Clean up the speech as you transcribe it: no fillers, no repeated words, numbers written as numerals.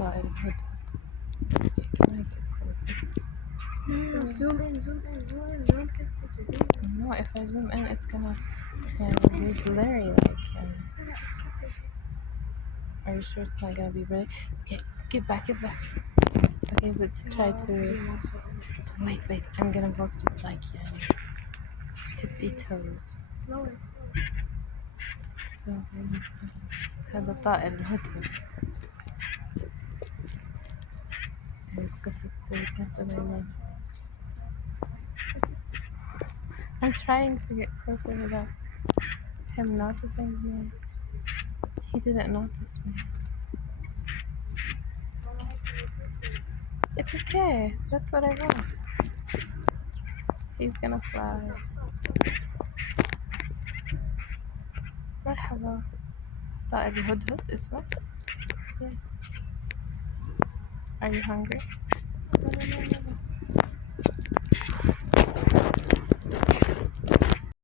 طائر الهدهد. Can I get closer? Zoom in. Don't get closer. Zoom in. No, if I zoom in, it's gonna be blurry. Are you sure it's not gonna be blurry? Okay, get back. Okay, let's try to. Wait. I'm gonna walk just like tippy toes. Slower. So هذا طائر الهدهد. قصة سيدنا سليمان. I'm trying to get closer without him noticing me. He didn't notice me. It's okay. That's what I want. He's gonna fly. مرحبا. طائر الهدهد اسمك? Yes. Are you hungry?